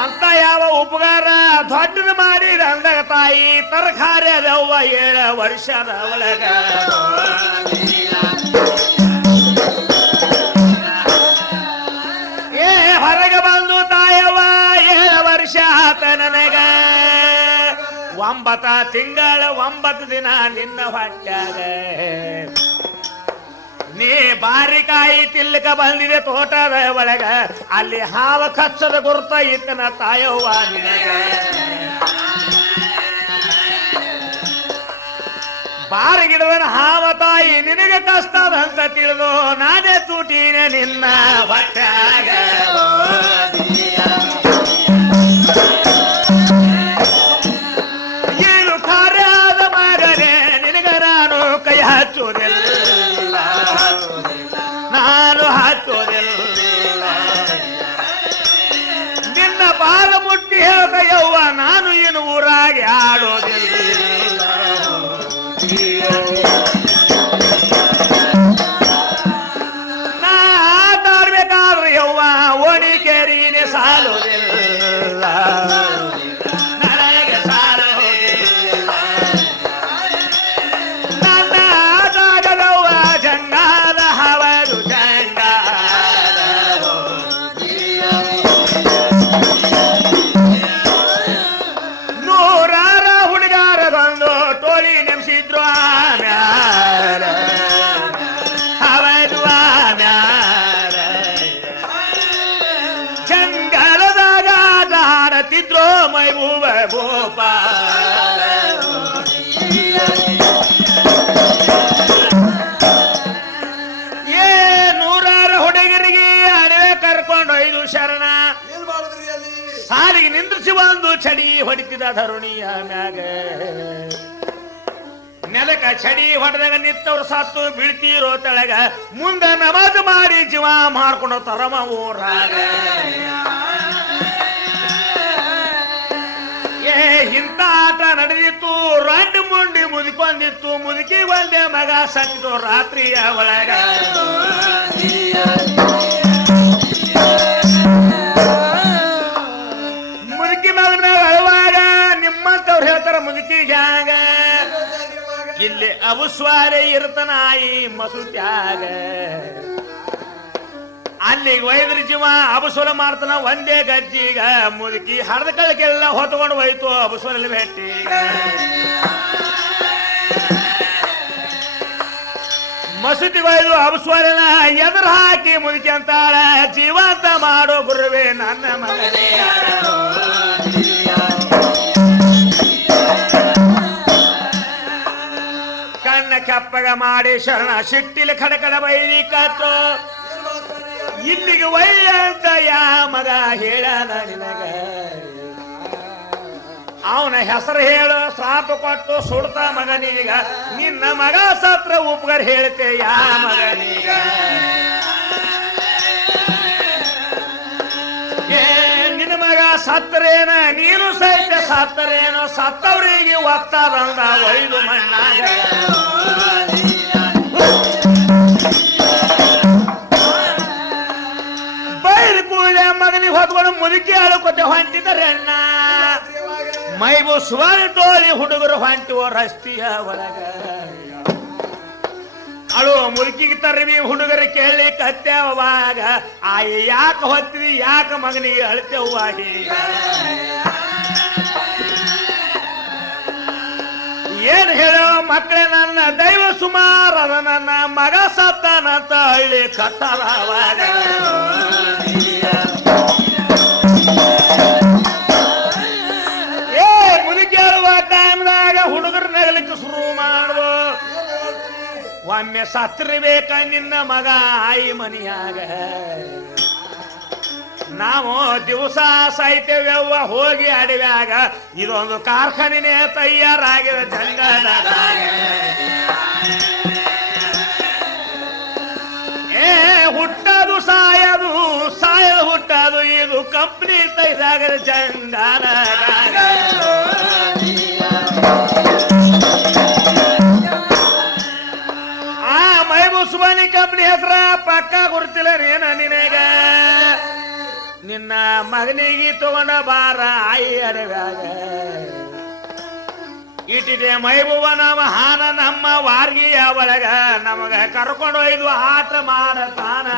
ಅಂತ ಯಾವ ಉಪಕಾರ ದೊಡ್ಡದು ಮಾಡಿದ ಅಂದಾಗ ತಾಯಿ ತರಕಾರಿ ಅದವ್ವ 7 ವರ್ಷದ ಒಳಗ ಹೊರಗೆ ಬಂದು ತಾಯವ್ವ 7 ವರ್ಷ ಆತ ನನಗ 9 ತಿಂಗಳ 9 ದಿನ ನಿನ್ನ ಹೊಟ್ಯಾಗ ನೀ ಬಾರಿಕಾಯಿ ತಿಲ್ಲಕ ಬಂದಿದೆ ತೋಟದ ಒಳಗ ಅಲ್ಲಿ ಹಾವ ಕಚ್ಚದ ಗುರುತ ಇತ್ತನ ತಾಯವ್ವ ನಿನಗ ಬಾರಿ ಗಿಡದನ ಹಾವ ತಾಯಿ ನಿನಗೆ ಕಷ್ಟದಂತ ತಿಳಿದು ನಾನೇ ಚೂಟಿನ ನಿನ್ನ ಹೊಟ್ಯಾಗ ಏನು ಕಾರ್ಯದ ಮಗನೇ ನಿನಗ ನಾನು ಕೈ ಹಚ್ಚುವುದಿಲ್ಲ ನಾನು ಹಚ್ಚೋದಿಲ್ಲ ನಿನ್ನ ಬಾಲ ಮುಟ್ಟಿ ಹೇಳ್ದ ಯವ್ವ ನಾನು ಏನು ಊರಾಗೆ ಆಡೋದಿಲ್ಲ ನಾ ಆಟಾಡ್ಬೇಕಾದ್ರೆ ಯವ್ವ ಓಣಿಕೇರಿನೇ ಸಾಲೋದಿಲ್ಲ ನನಗೆ ಸಾಲೋದಿಲ್ಲ ನನ್ನ ಆಟಾಗದವ್ವ ಜಂಗಾದ ಹವದು ನೂರಾರ ಹುಡುಗಾರ ಬಂದು ಟೋಳಿ ನೆಮ್ಸಿದ್ರು ಆಮ್ಯಾರ ಹವದು ಆಮ್ಯಾರ ಜಂಗಲದಾಗ ಆಡತಿದ್ರು ಮೈಬೂಬ ಗೋಪಾಲ ನೂರಾರು ಹುಡುಗರಿಗೆ ಅಡವೆ ಕರ್ಕೊಂಡು 5 ಶರಣ ಸಾಲಿಗೆ ನಿಂದ್ರಿಸಿ ಒಂದು ಚಡಿ ಹೊಡಿತಿದ ಧರುಣಿಯ ಮ್ಯಾಗ ನೆಲಕ ಚಡಿ ಹೊಡೆದಾಗ ನಿತ್ತವ್ರು ಸತ್ತು ಬೀಳ್ತೀರೋ ತೆಳಗ ಮುಂದೆ ನಮಾಜ್ ಮಾಡಿ ಜೀವ ಮಾಡ್ಕೊಂಡು ತರಮ ಊರಾಗ ಇಂಥ ಆಟ ನಡೆದಿತ್ತು ರಂಡು ಮುಂಡಿ ಮುದುಕೊಂಡಿತ್ತು ಮುದುಕಿ ಒಂದೇ ಮಗ ಸತ್ತಿತು ರಾತ್ರಿಯ ಒಳಗ ಮುದುಕಿ ಮಗನ ಅಳುವಾಗ ನಿಮ್ಮಂತವ್ರು ಹೇಳ್ತಾರ ಮುದುಕಿ ಜಾಗ ಇಲ್ಲಿ ಅಬುಸ್ವಾರೆ ಇರ್ತನಾಯಿ ಮಸೂತ್ಯಾಗ ಅಲ್ಲಿಗೆ ಒಯ್ದ್ರ ಜೀವ ಅಬುಸ್ವರ ಮಾಡ್ತಾನ ಒಂದೇ ಗಜ್ಜಿಗ ಮುದುಕಿ ಹರಿದ ಕಳಕೆಲ್ಲ ಹೊತ್ಕೊಂಡು ಹೋಯ್ತು ಅಬುಸ್ವರಲ್ಲಿ ಭೇಟಿ ಮಸೂತಿ ಒಯ್ದು ಅಬುಸ್ವರನ ಎದುರು ಹಾಕಿ ಮುದುಕಿ ಅಂತಾಳ ಜೀವಂತ ಮಾಡೋ ಗುರುವೇ ನನ್ನ ಮಗನೇ ಕಣ್ಣ ಕೆಪ್ಪಗ ಮಾಡಿ ಶರಣ ಸಿಟ್ಟಿಲಿ ಕಡಕಡ ಬೈಲಿ ಕಾತು ಇಲ್ಲಿಗೆ ಒಯ್ಯ ಅಂತ ಯಾ ಮಗ ಹೇಳದ ನಿನಗ ಅವನ ಹೆಸರು ಹೇಳು ಶ್ರಾಪ ಕೊಟ್ಟು ಸುಡ್ತ ಮಗನಿಗ ನಿನ್ನ ಮಗ ಸತ್ರ ಉಪಕಾರ ಹೇಳ್ತೆ ಯಾ ಮಗನಿಗ ನಿನ್ನ ಮಗ ಸತ್ತರೇನ ನೀನು ಸಹಿತ ಸತ್ತರೇನೋ ಸತ್ತವರಿಗೆ ಒತ್ತಾದಂದ ಒಯ್ದು ಮಣ್ಣಾಗ ಬೈದು ಕೂಡಲೇ ಮಗನಿಗೆ ಹೊತ್ಕೊಂಡು ಮುದುಕಿ ಅಳುಕೊತ್ತೆ ಹೊಂಟಿದ್ದಾರೆ ಅಣ್ಣ ಮೈಬು ಸುವರ್ಣ ಟೋಳಿ ಹುಡುಗರು ಹೊಂಟಿವೋ ರಸ್ತೆಯ ಒಳಗ ಅಳು ಮುದುಕಿಗೆ ತರ್ವಿ ಹುಡುಗರು ಕೇಳಿ ಕತ್ತೆವಾಗ ಆಯಿ ಯಾಕೆ ಹೊತ್ತಿದಿ ಯಾಕೆ ಮಗನಿಗೆ ಅಳ್ತೇವ ಏನ್ ಹೇಳೋ ಮಕ್ಕಳೇ ನನ್ನ ದೈವ ಸುಮಾರ ನನ್ನ ಮಗ ಸತ್ತಾನಂತ ಹಳ್ಳಿ ಕಟ್ಟದವಾಗ ಮುದುಕಿ ಅಳುವ ಟೈಮ್ದಾಗ ಹುಡುಗರು ನಗಲಿಕ್ಕೆ ಶುರು ಮಾಡುದು ಒಮ್ಮೆ ಸತ್ತಿರ್ಬೇಕ ನಿನ್ನ ಮಗ ಆಯಿ ಮನಿಯಾಗ ನಾವು ದಿವಸ ಸಾಯ್ತೇವ್ಯವ್ವ ಹೋಗಿ ಅಡವ್ಯಾಗ ಇದೊಂದು ಕಾರ್ಖಾನೆ ತಯಾರಾಗಿದೆ ಜಂಗದಾಗ ಹುಟ್ಟದು ಸಾಯದು ಸಾಯದು ಹುಟ್ಟದು ಇದು ಕಂಪ್ನಿ ತಯಾರಾಗಿದೆ ಜಂಗದಾಗ ಮೈಬೂಸ್ವಾನಿ ಕಂಪ್ನಿ ಹೆಸರ ಪಕ್ಕ ಗುರುತಿಲ್ಲ ಏನ ನಿನಗ ನಿನ್ನ ಮಗನಿಗೆ ತಗೊಂಡ ಬಾರ ಆಯಿ ಅಡವ್ಯಾಗ ಇಟ್ಟಿದೆ ಮೈಬೂವ ನಮ್ಮ ಹಾನ ನಮ್ಮ ವಾರ್ಗಿಯ ಒಳಗ ನಮಗ ಕರ್ಕೊಂಡೊಯ್ದು ಆಟ ಮಾಡತಾನ